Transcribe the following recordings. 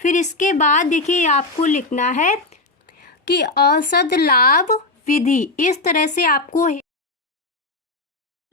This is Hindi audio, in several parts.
फिर इसके बाद देखिए आपको लिखना है कि औसत लाभ विधि। इस तरह से आपको। हेलो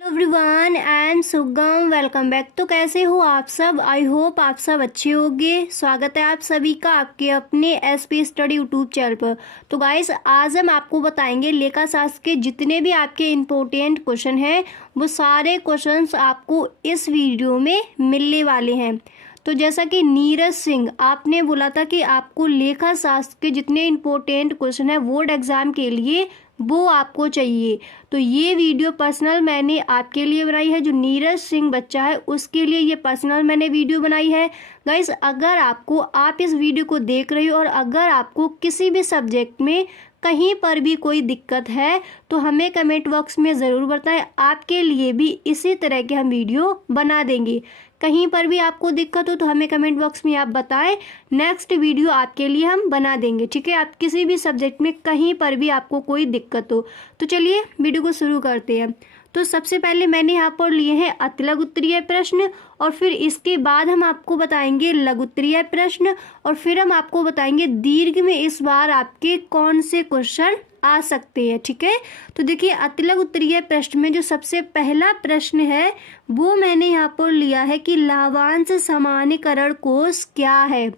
एवरीवन, आई एम सुगम, वेलकम बैक। तो कैसे हो आप सब? आई होप आप सब अच्छे होंगे। स्वागत है आप सभी का आपके अपने एसपी स्टडी यूट्यूब चैनल पर। तो गाइस, आज हम आपको बताएंगे लेखा शास्त्र के जितने भी आपके इम्पोर्टेंट क्वेश्चन हैं वो सारे क्वेश्चंस आपको इस वीडियो में मिलने वाले हैं। तो जैसा कि नीरज सिंह आपने बोला था कि आपको लेखा शास्त्र के जितने इम्पोर्टेंट क्वेश्चन हैं बोर्ड एग्जाम के लिए वो आपको चाहिए, तो ये वीडियो पर्सनल मैंने आपके लिए बनाई है। जो नीरज सिंह बच्चा है उसके लिए ये पर्सनल मैंने वीडियो बनाई है। गाइस, अगर आप इस वीडियो को देख रहे हो और अगर आपको किसी भी सब्जेक्ट में कहीं पर भी कोई दिक्कत है तो हमें कमेंट बॉक्स में ज़रूर बताएं। आपके लिए भी इसी तरह के हम वीडियो बना देंगे। कहीं पर भी आपको दिक्कत हो तो हमें कमेंट बॉक्स में आप बताएं, नेक्स्ट वीडियो आपके लिए हम बना देंगे। ठीक है, आप किसी भी सब्जेक्ट में कहीं पर भी आपको कोई दिक्कत हो तो चलिए वीडियो को शुरू करते हैं। तो सबसे पहले मैंने यहाँ पर लिए हैं अति लघु उत्तरीय प्रश्न, और फिर इसके बाद हम आपको बताएंगे लघु उत्तरीय प्रश्न, और फिर हम आपको बताएंगे दीर्घ में इस बार आपके कौन से क्वेश्चन आ सकते हैं। ठीक है, तो देखिए अति लघु उत्तरीय प्रश्न में जो सबसे पहला प्रश्न है वो मैंने यहाँ पर लिया है कि लाभांश सामान्यीकरण कोष क्या है।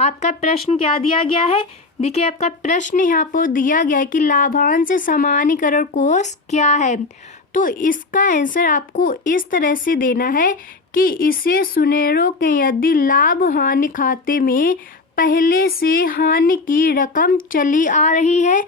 आपका प्रश्न क्या दिया गया है? देखिए आपका प्रश्न यहाँ पर दिया गया है कि लाभांश सामान्यीकरण कोष क्या है। तो इसका आंसर आपको इस तरह से देना है कि इसे सुनेरों के यदि लाभ हानि खाते में पहले से हानि की रकम चली आ रही है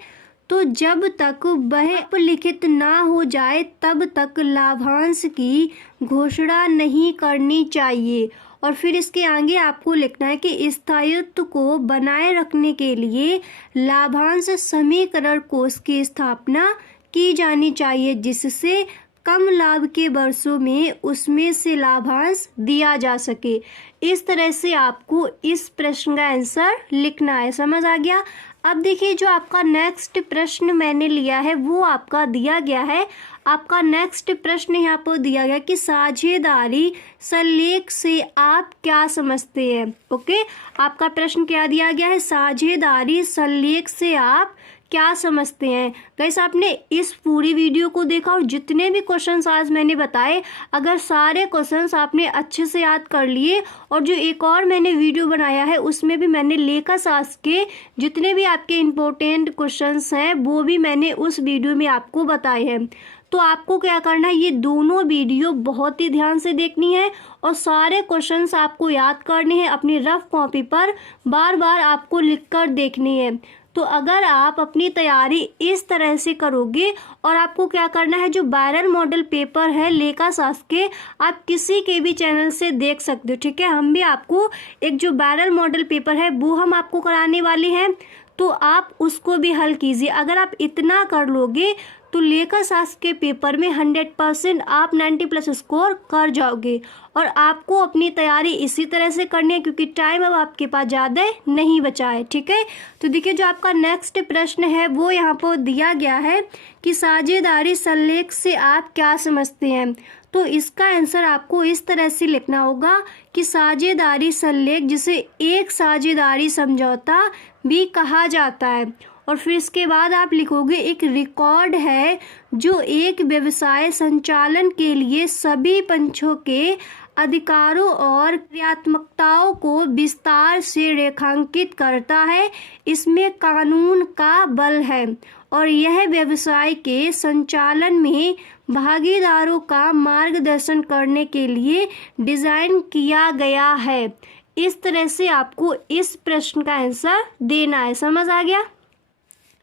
तो जब तक वह लिखित ना हो जाए तब तक लाभांश की घोषणा नहीं करनी चाहिए। और फिर इसके आगे आपको लिखना है कि स्थायित्व को बनाए रखने के लिए लाभांश समीकरण कोष की स्थापना की जानी चाहिए जिससे कम लाभ के वर्षों में उसमें से लाभांश दिया जा सके। इस तरह से आपको इस प्रश्न का आंसर लिखना है। समझ आ गया? अब देखिए जो आपका नेक्स्ट प्रश्न मैंने लिया है वो आपका दिया गया है। आपका नेक्स्ट प्रश्न यहाँ पर दिया गया कि साझेदारी संलेख से आप क्या समझते हैं। ओके, आपका प्रश्न क्या दिया गया है? साझेदारी संलेख से आप क्या समझते हैं। गाइस, आपने इस पूरी वीडियो को देखा और जितने भी क्वेश्चंस आज मैंने बताए, अगर सारे क्वेश्चंस आपने अच्छे से याद कर लिए, और जो एक और मैंने वीडियो बनाया है उसमें भी मैंने लेखा शास्त्र के जितने भी आपके इम्पोर्टेंट क्वेश्चंस हैं वो भी मैंने उस वीडियो में आपको बताए हैं। तो आपको क्या करना है, ये दोनों वीडियो बहुत ही ध्यान से देखनी है और सारे क्वेश्चंस आपको याद करने हैं। अपनी रफ कॉपी पर बार बार आपको लिखकर देखनी है। तो अगर आप अपनी तैयारी इस तरह से करोगे, और आपको क्या करना है, जो वायरल मॉडल पेपर है लेखा शास्त्र के आप किसी के भी चैनल से देख सकते हो। ठीक है, हम भी आपको एक जो वायरल मॉडल पेपर है वो हम आपको कराने वाले हैं, तो आप उसको भी हल कीजिए। अगर आप इतना कर लोगे तो लेखा शास्त्र के पेपर में 100% आप 90+ स्कोर कर जाओगे। और आपको अपनी तैयारी इसी तरह से करनी है क्योंकि टाइम अब आपके पास ज़्यादा नहीं बचा है। ठीक है, तो देखिए जो आपका नेक्स्ट प्रश्न है वो यहाँ पर दिया गया है कि साझेदारी संलेख से आप क्या समझते हैं। तो इसका आंसर आपको इस तरह से लिखना होगा कि साझेदारी संलेख जिसे एक साझेदारी समझौता भी कहा जाता है, और फिर इसके बाद आप लिखोगे एक रिकॉर्ड है जो एक व्यवसाय संचालन के लिए सभी पक्षों के अधिकारों और क्रियात्मकताओं को विस्तार से रेखांकित करता है। इसमें कानून का बल है और यह व्यवसाय के संचालन में भागीदारों का मार्गदर्शन करने के लिए डिज़ाइन किया गया है। इस तरह से आपको इस प्रश्न का आंसर देना है। समझ आ गया?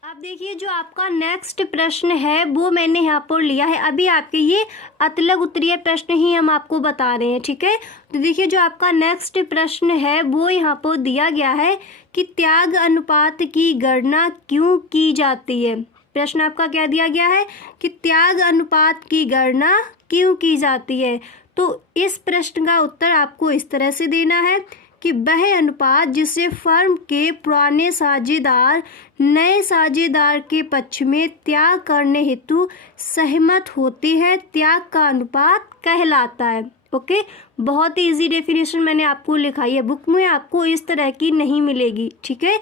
अब देखिए जो आपका नेक्स्ट प्रश्न है वो मैंने यहाँ पर लिया है। अभी आपके ये अति लघु उत्तरीय प्रश्न ही हम आपको बता रहे हैं। ठीक है, तो देखिए जो आपका नेक्स्ट प्रश्न है वो यहाँ पर दिया गया है कि त्याग अनुपात की गणना क्यों की जाती है। प्रश्न आपका क्या दिया गया है कि त्याग अनुपात की गणना क्यों की जाती है। तो इस प्रश्न का उत्तर आपको इस तरह से देना है कि वह अनुपात जिसे फर्म के पुराने साझेदार नए साझेदार के पक्ष में त्याग करने हेतु सहमत होते हैं त्याग का अनुपात कहलाता है। ओके, बहुत ही इजी डेफिनेशन मैंने आपको लिखाई है, बुक में आपको इस तरह की नहीं मिलेगी, ठीक है।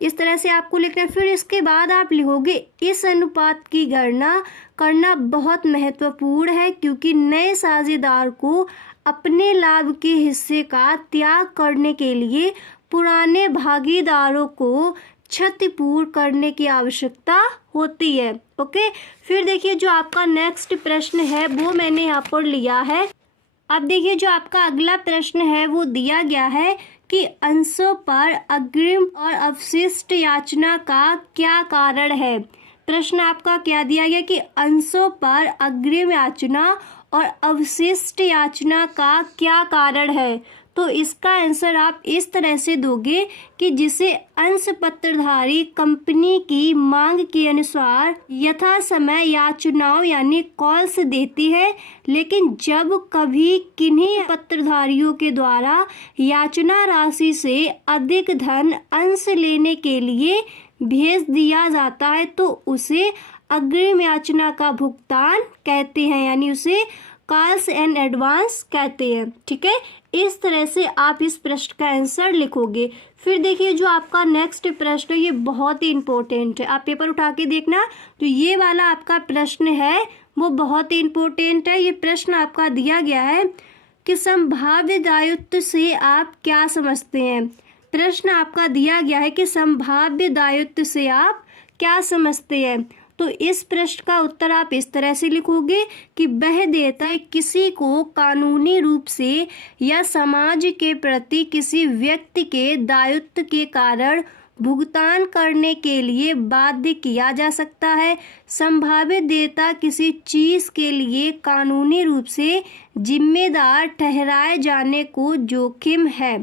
इस तरह से आपको लिखना है। फिर इसके बाद आप लिखोगे इस अनुपात की गणना करना बहुत महत्वपूर्ण है क्योंकि नए साझेदार को अपने लाभ के हिस्से का त्याग करने के लिए पुराने भागीदारों को क्षतिपूर्ति करने की आवश्यकता होती है। ओके, फिर देखिए जो आपका नेक्स्ट प्रश्न है वो मैंने यहाँ पर लिया है। अब देखिए जो आपका अगला प्रश्न है वो दिया गया है कि अंशों पर अग्रिम और अवशिष्ट याचना का क्या कारण है। प्रश्न आपका क्या दिया गया कि अंशों पर अग्रिम याचना और अवशिष्ट याचना का क्या कारण है। तो इसका आंसर आप इस तरह से दोगे कि जिसे अंश पत्रधारी कंपनी की मांग के अनुसार यथा समय याचनाओं यानी कॉल्स देती है, लेकिन जब कभी किन्हीं पत्रधारियों के द्वारा याचना राशि से अधिक धन अंश लेने के लिए भेज दिया जाता है तो उसे अग्रिम याचना का भुगतान कहते हैं, यानी उसे कॉल्स एंड एडवांस कहते हैं, ठीक है। इस तरह से आप इस प्रश्न का आंसर लिखोगे। फिर देखिए जो आपका नेक्स्ट प्रश्न है ये बहुत ही इम्पोर्टेंट है, आप पेपर उठा के देखना। तो ये वाला आपका प्रश्न है वो बहुत ही इम्पोर्टेंट है। ये प्रश्न आपका दिया गया है कि संभाव्य दायित्व से आप क्या समझते हैं। प्रश्न आपका दिया गया है कि संभाव्य दायित्व से आप क्या समझते हैं। तो इस प्रश्न का उत्तर आप इस तरह से लिखोगे कि वह देयता किसी को कानूनी रूप से या समाज के प्रति किसी व्यक्ति के दायित्व के कारण भुगतान करने के लिए बाध्य किया जा सकता है। संभावित देयता किसी चीज के लिए कानूनी रूप से जिम्मेदार ठहराए जाने को जोखिम है,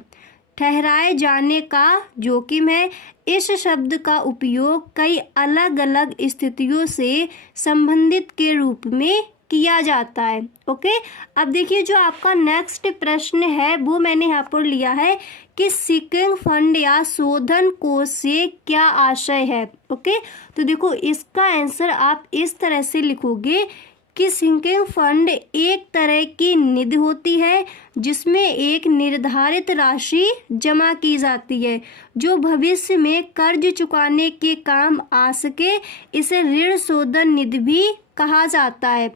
ठहराए जाने का जोखिम है। इस शब्द का उपयोग कई अलग अलग स्थितियों से संबंधित के रूप में किया जाता है। ओके, अब देखिए जो आपका नेक्स्ट प्रश्न है वो मैंने यहाँ पर लिया है कि सिंकिंग फंड या शोधन कोष से क्या आशय है। ओके, तो देखो इसका आंसर आप इस तरह से लिखोगे कि सिंकिंग फंड एक तरह की निधि होती है जिसमें एक निर्धारित राशि जमा की जाती है जो भविष्य में कर्ज चुकाने के काम आ सके। इसे ऋण शोधन निधि भी कहा जाता है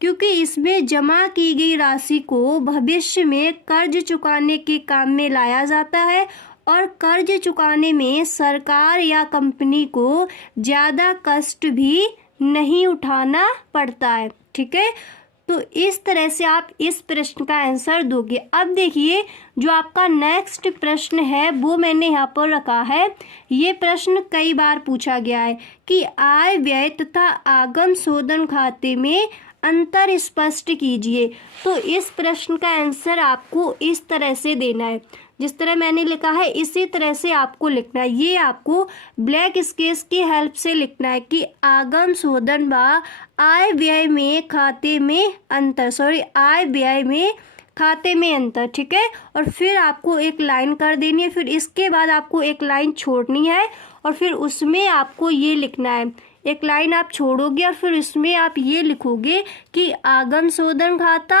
क्योंकि इसमें जमा की गई राशि को भविष्य में कर्ज चुकाने के काम में लाया जाता है और कर्ज चुकाने में सरकार या कंपनी को ज़्यादा कष्ट भी नहीं उठाना पड़ता है, ठीक है। तो इस तरह से आप इस प्रश्न का आंसर दोगे। अब देखिए जो आपका नेक्स्ट प्रश्न है वो मैंने यहाँ पर रखा है। ये प्रश्न कई बार पूछा गया है कि आय व्यय तथा आगम शोधन खाते में अंतर स्पष्ट कीजिए। तो इस प्रश्न का आंसर आपको इस तरह से देना है, जिस तरह मैंने लिखा है इसी तरह से आपको लिखना है। ये आपको ब्लैक स्केच की हेल्प से लिखना है कि आगम शोधन व आय व्यय में खाते में अंतर, आय व्यय में खाते में अंतर, ठीक है। और फिर आपको एक लाइन कर देनी है, फिर इसके बाद आपको एक लाइन छोड़नी है और फिर उसमें आपको ये लिखना है। एक लाइन आप छोड़ोगे और फिर इसमें आप ये लिखोगे कि आगम शोधन खाता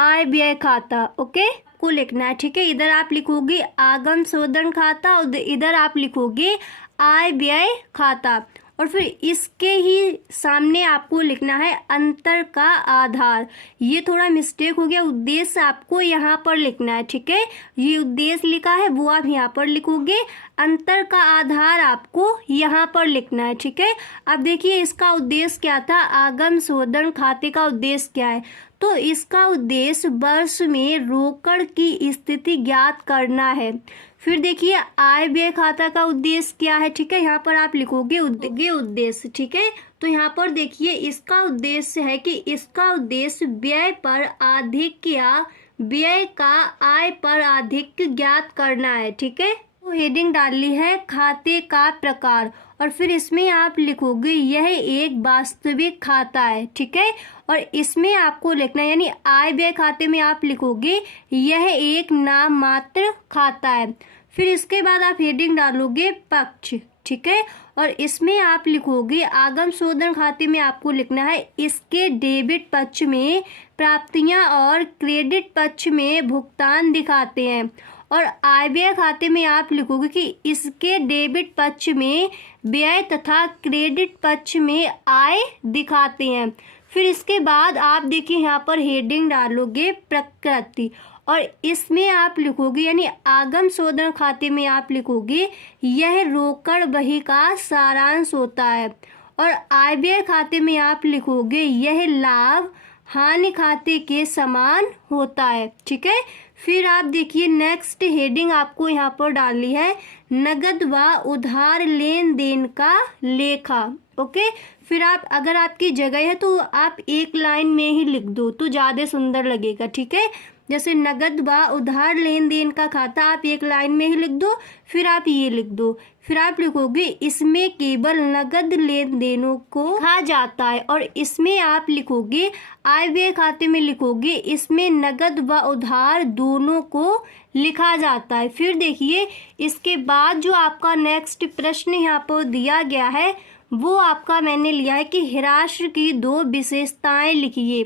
आय व्यय खाता, ओके को लिखना है, ठीक है। इधर आप लिखोगे आगम शोधन खाता और इधर आप लिखोगे आय व्यय खाता और फिर इसके ही सामने आपको लिखना है अंतर का आधार। ये थोड़ा मिस्टेक हो गया, उद्देश्य आपको यहाँ पर लिखना है, ठीक है। ये उद्देश्य लिखा है वो आप यहाँ पर लिखोगे, अंतर का आधार आपको यहाँ पर लिखना है, ठीक है। अब देखिए इसका उद्देश्य क्या था, आगम शोधन खाते का उद्देश्य क्या है। तो इसका उद्देश्य वर्ष में रोकड़ की स्थिति ज्ञात करना है। फिर देखिए आय व्यय खाता का उद्देश्य क्या है, ठीक है। यहाँ पर आप लिखोगे उद्देश्य, ठीक है। तो यहाँ पर देखिए इसका उद्देश्य है कि इसका उद्देश्य व्यय पर अधिक या व्यय का आय पर अधिक ज्ञात करना है, ठीक है। तो हेडिंग डाली है खाते का प्रकार और फिर इसमें आप लिखोगे यह एक वास्तविक खाता है, ठीक है। और इसमें आपको लिखना है यानी आय व्यय खाते में आप लिखोगे यह एक नाम मात्र खाता है। फिर इसके बाद आप हेडिंग डालोगे पक्ष, ठीक है, और इसमें आप लिखोगे आगम शोधन खाते में आपको लिखना है इसके डेबिट पक्ष में प्राप्तियां और क्रेडिट पक्ष में भुगतान दिखाते हैं, और आय व्यय खाते में आप लिखोगे कि इसके डेबिट पक्ष में व्यय तथा क्रेडिट पक्ष में आय दिखाते हैं। फिर इसके बाद आप देखिए यहाँ पर हेडिंग डालोगे प्रकृति, और इसमें आप लिखोगे यानी आगम शोधन खाते में आप लिखोगे यह रोकड़ बही का सारांश होता है, और आय व्यय खाते में आप लिखोगे यह लाभ हानि खाते के समान होता है, ठीक है। फिर आप देखिए नेक्स्ट हेडिंग आपको यहाँ पर डालनी है नगद व उधार लेन देन का लेखा, ओके। फिर आप अगर आपकी जगह है तो आप एक लाइन में ही लिख दो तो ज़्यादा सुंदर लगेगा, ठीक है। जैसे नगद व उधार लेन देन का खाता आप एक लाइन में ही लिख दो, फिर आप ये लिख दो, फिर आप लिखोगे इसमें केवल नगद लेन देनों को कहा जाता है, और इसमें आप लिखोगे आय व्यय खाते में लिखोगे इसमें नगद व उधार दोनों को लिखा जाता है। फिर देखिए इसके बाद जो आपका नेक्स्ट प्रश्न यहाँ पर दिया गया है वो आपका मैंने लिया है कि हिराश्र की 2 विशेषताएं लिखिए।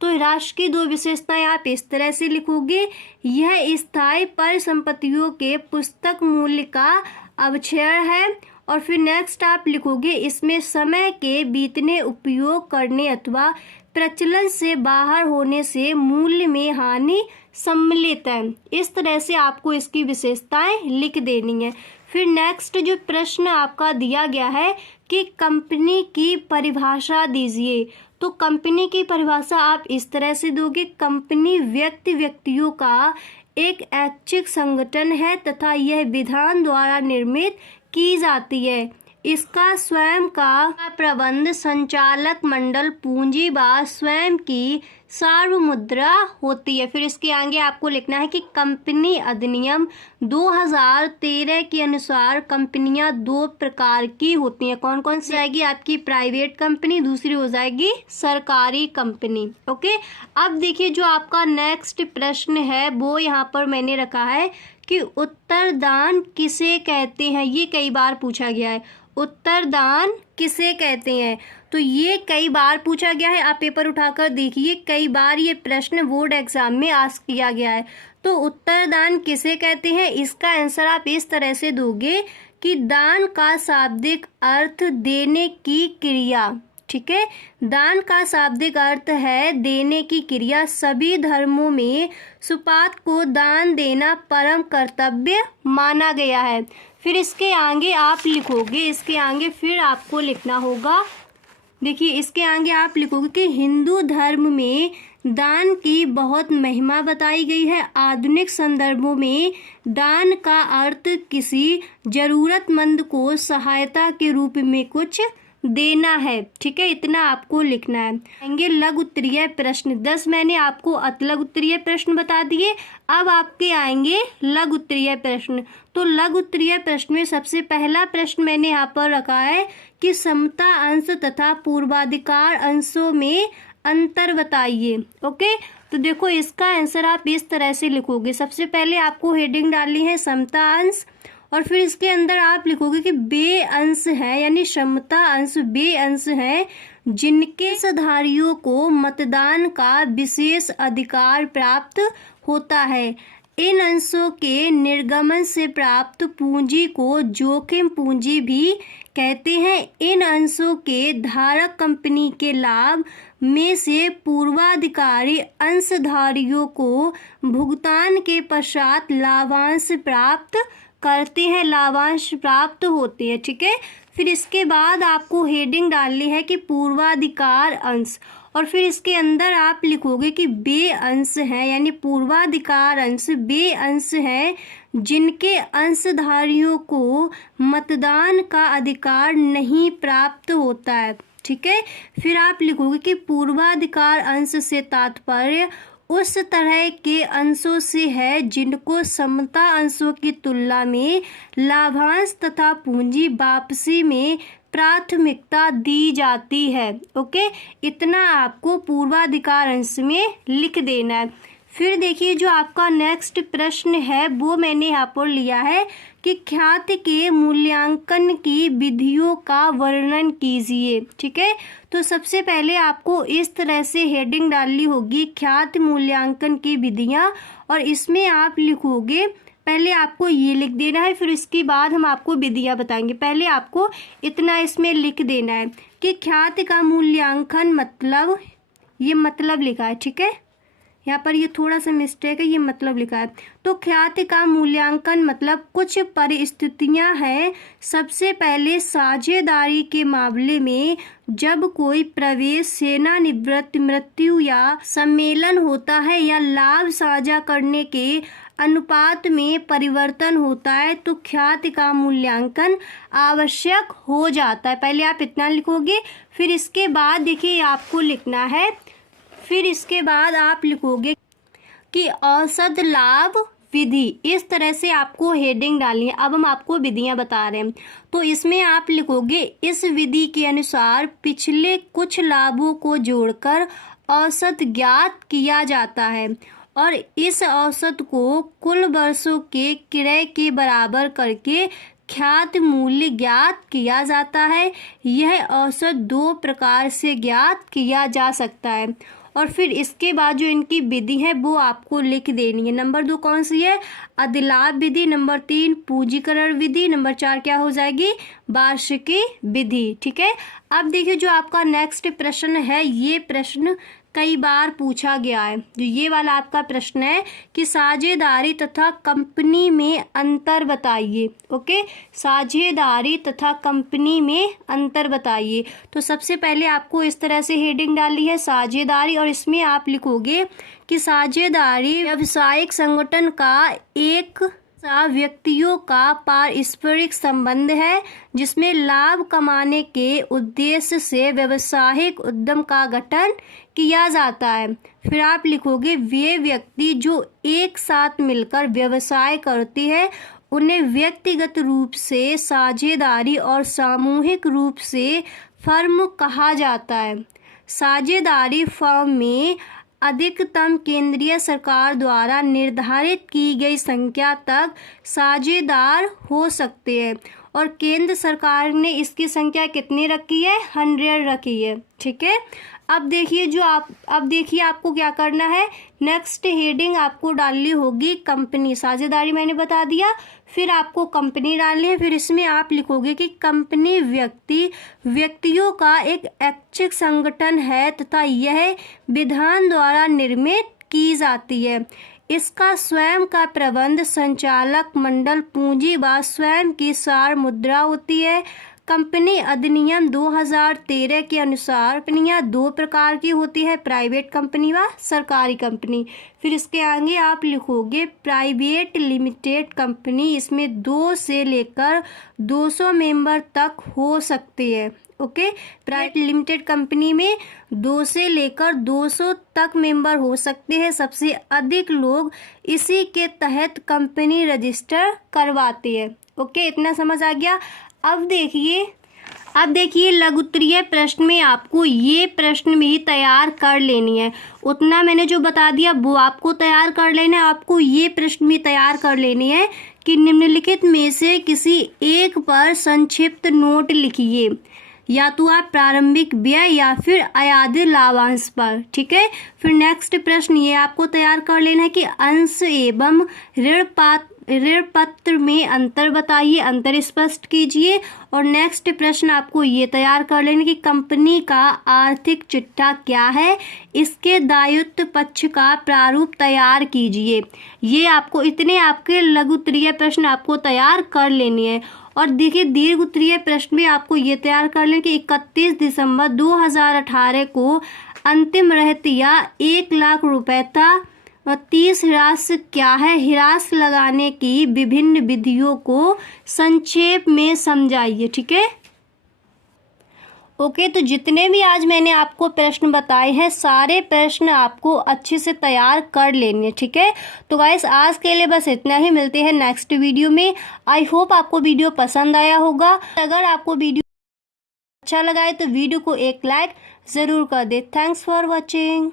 तो हिराश्र की 2 विशेषताएं आप इस तरह से लिखोगे यह स्थायी परिसंपत्तियों के पुस्तक मूल्य का अवक्षय है, और फिर नेक्स्ट आप लिखोगे इसमें समय के बीतने उपयोग करने अथवा प्रचलन से बाहर होने से मूल्य में हानि सम्मिलित है। इस तरह से आपको इसकी विशेषताएं लिख देनी है। फिर नेक्स्ट जो प्रश्न आपका दिया गया है कि कंपनी की परिभाषा दीजिए। तो कंपनी की परिभाषा आप इस तरह से दोगे कंपनी व्यक्तियों का एक ऐच्छिक संगठन है तथा यह विधान द्वारा निर्मित की जाती है। इसका स्वयं का प्रबंध संचालक मंडल पूंजी व स्वयं की सार्वमुद्रा होती है। फिर इसके आगे आपको लिखना है कि कंपनी अधिनियम 2013 के अनुसार कंपनियां 2 प्रकार की होती हैं। कौन कौन सी जाएगी आपकी प्राइवेट कंपनी, दूसरी हो जाएगी सरकारी कंपनी, ओके। अब देखिए जो आपका नेक्स्ट प्रश्न है वो यहाँ पर मैंने रखा है कि उत्तरदान किसे कहते हैं। ये कई बार पूछा गया है, उत्तरदान किसे कहते हैं, तो ये कई बार पूछा गया है। आप पेपर उठाकर देखिए कई बार ये प्रश्न बोर्ड एग्जाम में आस्क किया गया है। तो उत्तरदान किसे कहते हैं इसका आंसर आप इस तरह से दोगे कि दान का शाब्दिक अर्थ देने की क्रिया, ठीक है। दान का शाब्दिक अर्थ है देने की क्रिया। सभी धर्मों में सुपात्र को दान देना परम कर्तव्य माना गया है। फिर इसके आगे आप लिखोगे, इसके आगे फिर आपको लिखना होगा, देखिए इसके आगे आप लिखोगे कि हिंदू धर्म में दान की बहुत महिमा बताई गई है। आधुनिक संदर्भों में दान का अर्थ किसी जरूरतमंद को सहायता के रूप में कुछ देना है, ठीक है। इतना आपको लिखना है। आएंगे लघु उत्तरीय प्रश्न। 10 मैंने आपको अतलघु उत्तरीय प्रश्न बता दिए, अब आपके आएंगे लघु उत्तरीय प्रश्न। तो लघु उत्तरीय प्रश्न में सबसे पहला प्रश्न मैंने यहाँ पर रखा है कि समता अंश तथा पूर्वाधिकार अंशों में अंतर बताइए, ओके। तो देखो इसका आंसर आप इस तरह से लिखोगे। सबसे पहले आपको हेडिंग डालनी है समता अंश, और फिर इसके अंदर आप लिखोगे कि बे अंश है यानी समता अंश बे अंश है जिनके सधारियों को मतदान का विशेष अधिकार प्राप्त होता है। इन अंशों के निर्गमन से प्राप्त पूंजी को जोखिम पूंजी भी कहते हैं। इन अंशों के धारक कंपनी के लाभ में से पूर्वाधिकारी अंशधारियों को भुगतान के पश्चात लाभांश प्राप्त करते हैं, लाभांश प्राप्त होते हैं, ठीक है। फिर इसके बाद आपको हेडिंग डालनी है कि पूर्वाधिकार अंश, और फिर इसके अंदर आप लिखोगे कि बे अंश है यानी पूर्वाधिकार अंश बे अंश है जिनके अंशधारियों को मतदान का अधिकार नहीं प्राप्त होता है, ठीक है। फिर आप लिखोगे कि पूर्वाधिकार अंश से तात्पर्य उस तरह के अंशों से है जिनको समता अंशों की तुलना में लाभांश तथा पूंजी वापसी में प्राथमिकता दी जाती है, ओके। इतना आपको पूर्वाधिकार अंश में लिख देना है। फिर देखिए जो आपका नेक्स्ट प्रश्न है वो मैंने यहाँ पर लिया है कि ख्याति के मूल्यांकन की विधियों का वर्णन कीजिए। ठीक है, तो सबसे पहले आपको इस तरह से हेडिंग डालनी होगी, ख्याति मूल्यांकन की विधियाँ, और इसमें आप लिखोगे, पहले आपको ये लिख देना है, फिर इसके बाद हम आपको विधियाँ बताएंगे। पहले आपको इतना इसमें लिख देना है कि ख्याति का मूल्यांकन मतलब, ये मतलब लिखा है, ठीक है, यहाँ पर ये थोड़ा सा मिस्टेक है, ये मतलब लिखा है। तो ख्याति का मूल्यांकन मतलब कुछ परिस्थितियां हैं। सबसे पहले साझेदारी के मामले में जब कोई प्रवेश, सेवानिवृत्ति, मृत्यु या सम्मेलन होता है या लाभ साझा करने के अनुपात में परिवर्तन होता है तो ख्याति का मूल्यांकन आवश्यक हो जाता है। पहले आप इतना लिखोगे, फिर इसके बाद देखिए आपको लिखना है, फिर इसके बाद आप लिखोगे कि औसत लाभ विधि। इस तरह से आपको हेडिंग डालनी है। अब हम आपको विधियां बता रहे हैं, तो इसमें आप लिखोगे, इस विधि के अनुसार पिछले कुछ लाभों को जोड़कर औसत ज्ञात किया जाता है और इस औसत को कुल वर्षों के क्रय के बराबर करके ख्याति मूल्य ज्ञात किया जाता है। यह औसत दो प्रकार से ज्ञात किया जा सकता है। और फिर इसके बाद जो इनकी विधि है वो आपको लिख देनी है। नंबर 2 कौन सी है? अधिलाभ विधि। नंबर 3 पूंजीकरण विधि। नंबर 4 क्या हो जाएगी? वार्षिकी विधि। ठीक है, अब देखिए जो आपका नेक्स्ट प्रश्न है, ये प्रश्न कई बार पूछा गया है। जो ये वाला आपका प्रश्न है कि साझेदारी तथा कंपनी में अंतर बताइए। ओके, साझेदारी तथा कंपनी में अंतर बताइए। तो सबसे पहले आपको इस तरह से हेडिंग डाली है, साझेदारी, और इसमें आप लिखोगे कि साझेदारी व्यावसायिक संगठन का एक व्यक्तियों का पारस्परिक संबंध है जिसमें लाभ कमाने के उद्देश्य से व्यवसायिक उद्यम का गठन किया जाता है। फिर आप लिखोगे, वे व्यक्ति जो एक साथ मिलकर व्यवसाय करते हैं उन्हें व्यक्तिगत रूप से साझेदारी और सामूहिक रूप से फर्म कहा जाता है। साझेदारी फर्म में अधिकतम केंद्रीय सरकार द्वारा निर्धारित की गई संख्या तक साझेदार हो सकते हैं और केंद्र सरकार ने इसकी संख्या कितनी रखी है? 100 रखी है। ठीक है, अब देखिए आपको क्या करना है, नेक्स्ट हेडिंग आपको डालनी होगी कंपनी। साझेदारी मैंने बता दिया, फिर आपको कंपनी डालनी है। फिर इसमें आप लिखोगे कि कंपनी व्यक्तियों का एक ऐच्छिक संगठन है तथा यह विधान द्वारा निर्मित की जाती है। इसका स्वयं का प्रबंध संचालक मंडल पूंजी व स्वयं की सार मुद्रा होती है। कंपनी अधिनियम 2013 के अनुसार कंपनियां 2 प्रकार की होती है, प्राइवेट कंपनी व सरकारी कंपनी। फिर इसके आगे आप लिखोगे प्राइवेट लिमिटेड कंपनी, इसमें 2 से लेकर 200 मेंबर तक हो सकते हैं। ओके, प्राइवेट लिमिटेड कंपनी में 2 से लेकर 200 तक मेंबर हो सकते हैं। सबसे अधिक लोग इसी के तहत कंपनी रजिस्टर करवाते हैं। ओके, इतना समझ आ गया। अब देखिए लघुत्तरीय प्रश्न में आपको ये प्रश्न भी तैयार कर लेनी है। उतना मैंने जो बता दिया वो आपको तैयार कर लेना है। आपको ये प्रश्न भी तैयार कर लेनी है कि निम्नलिखित में से किसी एक पर संक्षिप्त नोट लिखिए, या तो आप प्रारंभिक व्यय या फिर अयादित लाभांश पर। ठीक है, फिर नेक्स्ट प्रश्न ये आपको तैयार कर लेना है कि अंश एवं ऋण पत्र में अंतर बताइए, अंतर स्पष्ट कीजिए। और नेक्स्ट प्रश्न आपको ये तैयार कर लेना कि कंपनी का आर्थिक चिट्ठा क्या है, इसके दायित्व पक्ष का प्रारूप तैयार कीजिए। ये आपको इतने आपके लघुत्तरीय प्रश्न आपको तैयार कर लेने हैं। और देखिए दीर्घ उत्तरीय प्रश्न में आपको ये तैयार कर लें कि 31 दिसंबर 2018 को अंतिम रहतिया 1 लाख रुपए था और 30 ह्रास क्या है, ह्रास लगाने की विभिन्न विधियों को संक्षेप में समझाइए। ठीक है, ओके, तो जितने भी आज मैंने आपको प्रश्न बताए हैं सारे प्रश्न आपको अच्छे से तैयार कर लेने। ठीक है, तो गाइस आज के लिए बस इतना ही, मिलते हैं नेक्स्ट वीडियो में। आई होप आपको वीडियो पसंद आया होगा। अगर आपको वीडियो अच्छा लगा है तो वीडियो को एक लाइक ज़रूर कर दे। Thanks for watching.